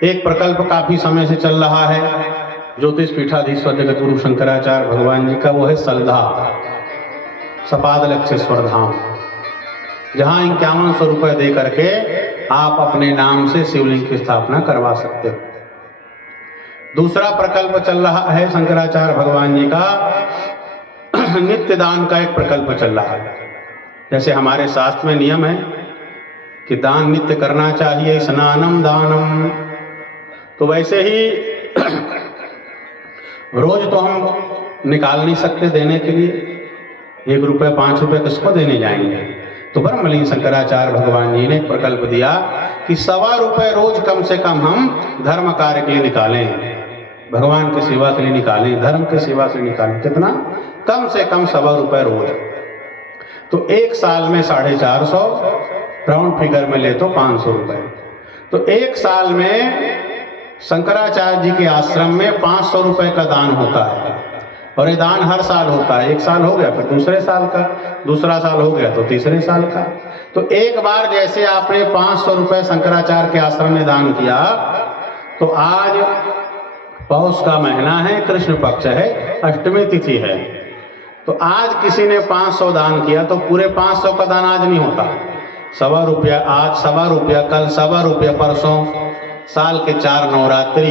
एक प्रकल्प काफी समय से चल रहा है ज्योतिष पीठाधीश्वर जगत गुरु शंकराचार्य भगवान जी का, वो है सलधा सपाद लक्षेश्वर धाम, जहां 5100 रुपए दे करके आप अपने नाम से शिवलिंग की स्थापना करवा सकते हो। दूसरा प्रकल्प चल रहा है शंकराचार्य भगवान जी का नित्य दान का एक प्रकल्प चल रहा है। जैसे हमारे शास्त्र में नियम है कि दान नित्य करना चाहिए, स्नानम दानम, तो वैसे ही रोज तो हम निकाल नहीं सकते देने के लिए, 1 रुपये 5 रुपये किसको देने जाएंगे। तो ब्रह्मलीन शंकराचार्य भगवान जी ने एक प्रकल्प दिया कि 1.25 रुपये रोज कम से कम हम धर्म कार्य के लिए निकालें, भगवान की सेवा के लिए निकालें, धर्म की सेवा के लिए निकालें। कितना? कम से कम 1.25 रुपये रोज। तो एक साल में 450, राउंड फिगर में ले तो 500 रुपये। तो एक साल में शंकराचार्य जी के आश्रम में 500 रुपये का दान होता है, और ये दान हर साल होता है। एक साल हो गया फिर दूसरे साल का, दूसरा साल हो गया तो तीसरे साल का। तो एक बार जैसे आपने 500 रुपये शंकराचार्य के आश्रम में दान किया, तो आज पौष का महीना है, कृष्ण पक्ष है, अष्टमी तिथि है, तो आज किसी ने 500 दान किया तो पूरे 500 का दान आज नहीं होता। 1.25 रुपया आज, 1.25 रुपया कल, 1.25 रुपया परसों, साल के 4 नवरात्रि,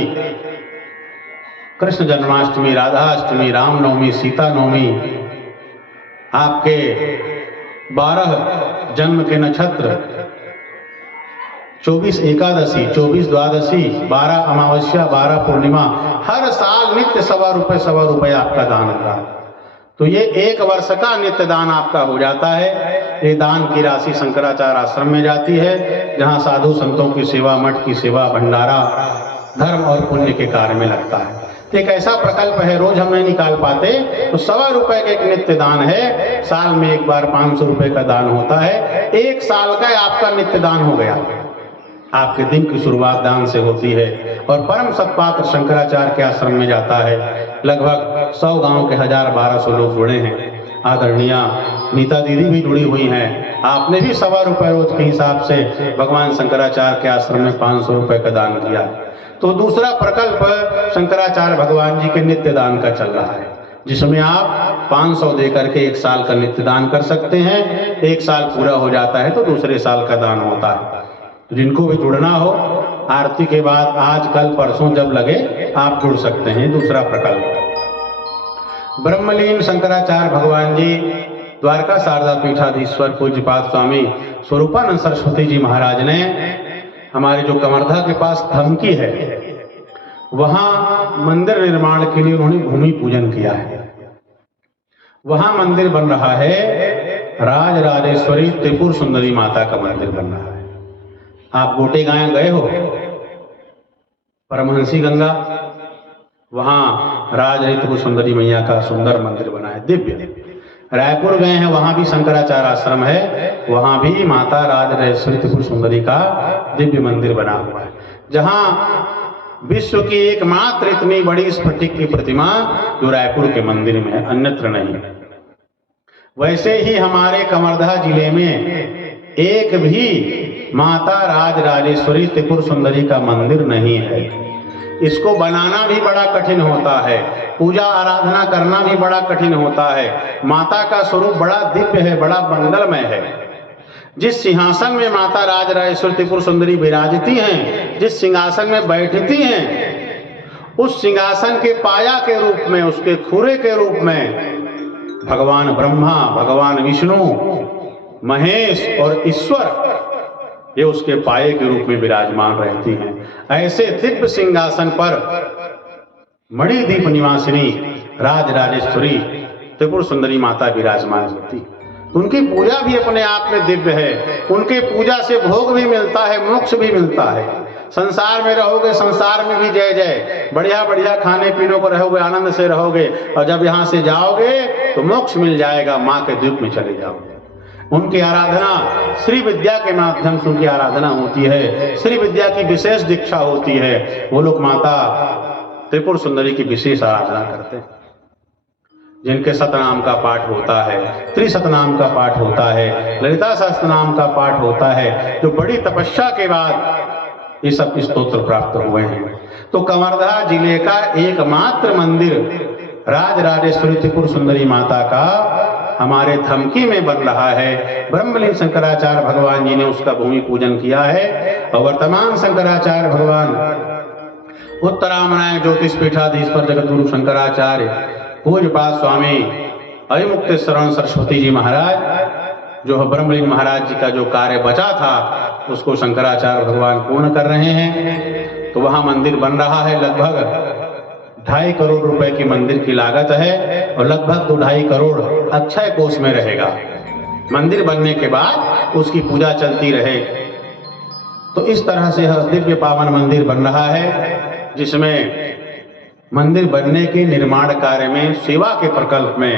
कृष्ण जन्माष्टमी, राधाष्टमी, रामनवमी, सीता नवमी, आपके 12 जन्म के नक्षत्र, 24 एकादशी, 24 द्वादशी, 12 अमावस्या, 12 पूर्णिमा, हर साल नित्य 1.25 रुपये आपका दान होगा। तो ये 1 वर्ष का नित्य दान आपका हो जाता है। ये दान की राशि शंकराचार्य आश्रम में जाती है, जहाँ साधु संतों की सेवा, मठ की सेवा, भंडारा, धर्म और पुण्य के कार्य में लगता है। तो एक ऐसा प्रकल्प है, रोज हम नहीं निकाल पाते, तो 1.25 रुपये का एक नित्य दान है। साल में एक बार 500 रुपये का दान होता है। 1 साल का आपका नित्य दान हो गया। आपके दिन की शुरुआत दान से होती है, और परम सत्पात्र शंकराचार्य के आश्रम में जाता है। लगभग 100 गांव के 1000-1200 लोग जुड़े हैं। आदरणीय नीता दीदी भी जुड़ी हुई हैं। आपने भी 1.25 रुपये रोज के हिसाब से भगवान शंकराचार्य के आश्रम में 500 रुपये का दान किया। तो दूसरा प्रकल्प शंकराचार्य भगवान जी के नित्य दान का चल रहा है, जिसमें आप 500 दे करके 1 साल का नित्य दान कर सकते हैं। 1 साल पूरा हो जाता है तो दूसरे साल का दान होता है। तो जिनको भी जुड़ना हो, आरती के बाद आज कल परसों जब लगे आप जुड़ सकते हैं। दूसरा प्रकल्प ब्रह्मलीन शंकराचार्य भगवान जी द्वारका शारदा पीठाधीश्वर पूज्यपाद स्वामी स्वरूपानंद सरस्वती जी महाराज ने हमारे जो कमरधा के पास धमकी है, वहां मंदिर निर्माण के लिए उन्होंने भूमि पूजन किया है। वहां मंदिर बन रहा है, राज राजेश्वरी त्रिपुर सुंदरी माता का मंदिर बन रहा है। आप गोटे गांव गए हो, परमहंसी गंगा, वहां राज त्रिपुर सुंदरी मैया का सुंदर मंदिर बना है, दिव्य। रायपुर गए हैं, वहां भी शंकराचार्य आश्रम है, वहां भी माता राज राजेश्वरी त्रिपुर सुंदरी का दिव्य मंदिर बना हुआ है, जहां विश्व की एकमात्र इतनी बड़ी स्फटिक की प्रतिमा जो रायपुर के मंदिर में है, अन्यत्र नहीं। वैसे ही हमारे कमरधा जिले में एक भी माता राज राजेश्वरी त्रिपुर सुंदरी का मंदिर नहीं है। इसको बनाना भी बड़ा कठिन होता है, पूजा आराधना करना भी बड़ा कठिन होता है। माता का स्वरूप बड़ा दिव्य है, बड़ा मंगलमय है। जिस सिंहासन में माता राज राजेश्वरी त्रिपुर सुंदरी विराजती हैं, जिस सिंहासन में बैठती हैं, उस सिंहासन के पाया के रूप में, उसके खुरे के रूप में भगवान ब्रह्मा, भगवान विष्णु, महेश और ईश्वर ये उसके पाये के रूप में विराजमान रहती हैं। ऐसे दिव्य सिंहासन पर मणिदीप निवासिनी राज राजेश्वरी त्रिपुर सुंदरी माता विराजमान होती। उनकी पूजा भी अपने आप में दिव्य है। उनके पूजा से भोग भी मिलता है, मोक्ष भी मिलता है। संसार में रहोगे, संसार में भी जय जय, बढ़िया बढ़िया खाने पीने को रहोगे, आनंद से रहोगे, और जब यहाँ से जाओगे तो मोक्ष मिल जाएगा, माँ के द्वीप में चले जाओगे। उनकी आराधना श्री विद्या के माध्यम से उनकी आराधना होती है। श्री विद्या की विशेष दीक्षा होती है। वो लोग माता त्रिपुर सुंदरी की विशेष आराधना करते हैं, जिनके सतनाम का पाठ होता है, त्रिशतनाम का पाठ होता है, ललिता सहस्त्रनाम का पाठ होता है, जो बड़ी तपस्या के बाद ये सब स्तोत्र प्राप्त हुए हैं। तो कवर्धा जिले का एकमात्र मंदिर राजराजेश्वरी त्रिपुर सुंदरी माता का हमारे धमकी में बन रहा है। ब्रह्मलीन शंकराचार्य भगवान जी ने उसका भूमि पूजन किया है और वर्तमान शंकराचार्य भगवान उत्तरामनाय ज्योतिष पीठाधीश्वर जगतगुरु शंकराचार्य पूज्यपाद स्वामी अभिमुक्तेश्वर सरस्वती जी महाराज जो ब्रह्मलीन महाराज जी का जो कार्य बचा था उसको शंकराचार्य भगवान पूर्ण कर रहे हैं। तो वहां मंदिर बन रहा है। लगभग 2.5 करोड़ रुपए की मंदिर की लागत है और लगभग 2-2.5 करोड़ अक्षय कोष में रहेगा। मंदिर बनने के बाद उसकी पूजा चलती रहे। तो इस तरह से यह दिव्य पावन मंदिर बन रहा है, जिसमें मंदिर बनने के निर्माण कार्य में सेवा के प्रकल्प में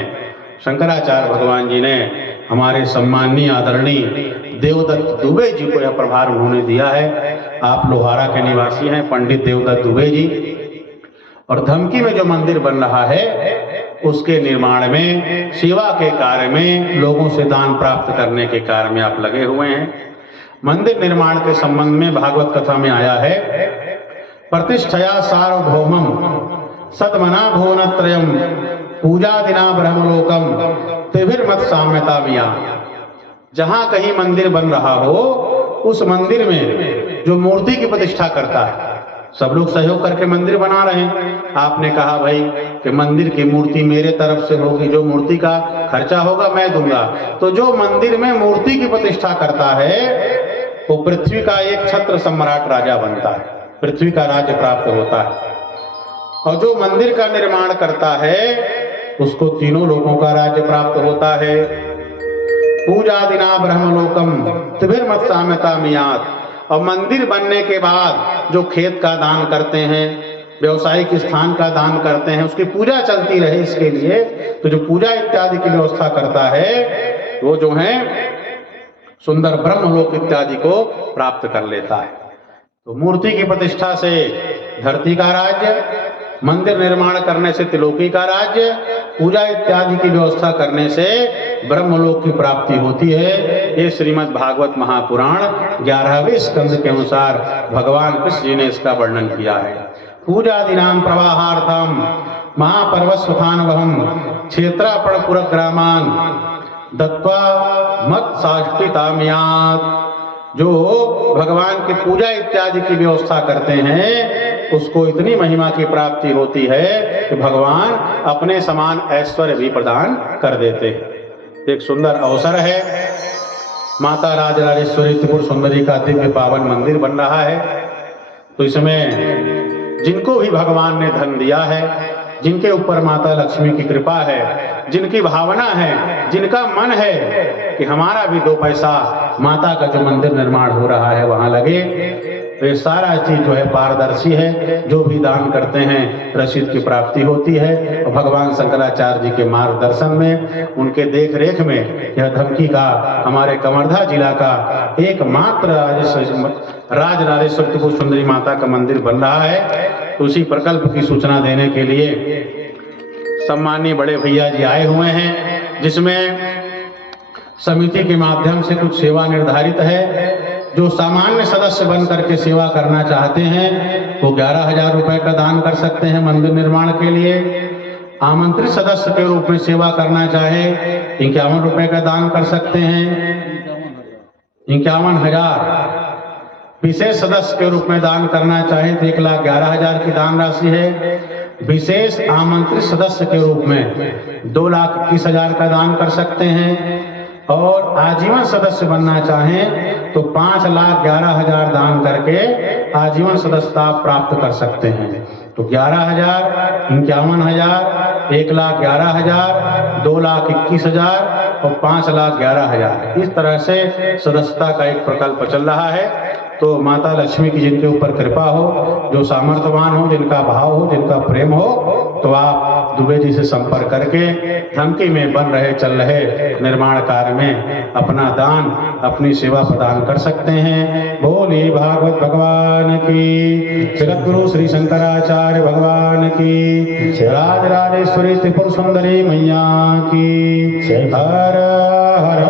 शंकराचार्य भगवान जी ने हमारे सम्माननीय आदरणीय देवदत्त दुबे जी को यह प्रभार उन्होंने दिया है। आप लोहारा के निवासी हैं, पंडित देवदत्त दुबे जी। और धमकी में जो मंदिर बन रहा है उसके निर्माण में, सेवा के कार्य में, लोगों से दान प्राप्त करने के कार्य में आप लगे हुए हैं। मंदिर निर्माण के संबंध में भागवत कथा में आया है, प्रतिष्ठया सार्वभौमम सतमना भुवनत्रयम पूजादिना ब्रह्मलोकम त्रिभिर्मत साम्यता मिया। जहां कहीं मंदिर बन रहा हो उस मंदिर में जो मूर्ति की प्रतिष्ठा करता है, सब लोग सहयोग करके मंदिर बना रहे हैं। आपने कहा भाई कि मंदिर की मूर्ति मेरे तरफ से होगी, जो मूर्ति का खर्चा होगा मैं दूंगा। तो जो मंदिर में मूर्ति की प्रतिष्ठा करता है वो पृथ्वी का एक छत्र सम्राट राजा बनता है, पृथ्वी का राज्य प्राप्त होता है। और जो मंदिर का निर्माण करता है उसको तीनों लोकों का राज्य प्राप्त होता है। पूजादिना ब्रह्मलोकम त्रिभिर्मत साम्यता मियात। और मंदिर बनने के बाद जो खेत का दान करते हैं, व्यवसायिक स्थान का दान करते हैं, उसकी पूजा चलती रहे इसके लिए, तो जो पूजा इत्यादि की व्यवस्था करता है वो जो है सुंदर ब्रह्मलोक इत्यादि को प्राप्त कर लेता है। तो मूर्ति की प्रतिष्ठा से धरती का राज्य, मंदिर निर्माण करने से त्रिलोकी का राज्य, पूजा इत्यादि की व्यवस्था करने से ब्रह्मलोक की प्राप्ति होती है। ये श्रीमद् भागवत महापुराण 11वें स्कंद के अनुसार भगवान कृष्ण जी ने इसका वर्णन किया है। पूजादिनाम प्रवाहार्थम महापर्वस्वथानुभवम क्षेत्रापण पुरग्रामान दत्वा मत साष्टितामियात। जो भगवान की पूजा इत्यादि की व्यवस्था करते हैं उसको इतनी महिमा की प्राप्ति होती है कि भगवान अपने समान ऐश्वर्य भी प्रदान कर देते हैं। एक सुंदर अवसर है, माता राजराजेश्वरी त्रिपुर सुंदरी का दिव्य पावन मंदिर बन रहा है। तो इसमें जिनको भी भगवान ने धन दिया है, जिनके ऊपर माता लक्ष्मी की कृपा है, जिनकी भावना है, जिनका मन है कि हमारा भी 2 पैसा माता का जो मंदिर निर्माण हो रहा है वहां लगे, तो ये सारा चीज जो है पारदर्शी है। जो भी दान करते हैं रसीद की प्राप्ति होती है। और भगवान शंकराचार्य जी के मार्गदर्शन में, उनके देख रेख में यह धमकी का हमारे कवर्धा जिला का एकमात्र राजराजेश्वरी त्रिपुर सुंदरी माता का मंदिर बन रहा है। तो उसी प्रकल्प की सूचना देने के लिए सम्माननीय बड़े भैया जी आए हुए हैं, जिसमें समिति के माध्यम से कुछ सेवा निर्धारित है। जो सामान्य सदस्य बन करके सेवा करना चाहते हैं वो 11,000 रुपए का दान कर सकते हैं मंदिर निर्माण के लिए। आमंत्रित सदस्य के रूप में सेवा करना चाहे 51 रुपए का दान कर सकते हैं, 51,000। विशेष सदस्य के रूप में दान करना चाहे तो 1,11,000 की दान राशि है। विशेष आमंत्रित सदस्य के रूप में 2,21,000 का दान कर सकते हैं। और आजीवन सदस्य बनना चाहें तो 5,11,000 दान करके आजीवन सदस्यता प्राप्त कर सकते हैं। तो 11,000, 51,000, 1,11,000, 2,21,000 और 5,11,000, इस तरह से सदस्यता का एक प्रकल्प चल रहा है। तो माता लक्ष्मी की जिनके ऊपर कृपा हो, जो सामर्थ्यवान हो, जिनका भाव हो, जिनका प्रेम हो, तो आप दुबे जी से संपर्क करके धमकी में बन रहे चल रहे निर्माण कार्य में अपना दान, अपनी सेवा प्रदान कर सकते हैं। बोले भागवत भगवान की, जगतगुरु श्री शंकराचार्य भगवान की, राजराजेश्वरी त्रिपुर सुंदरी मैया की। हर हर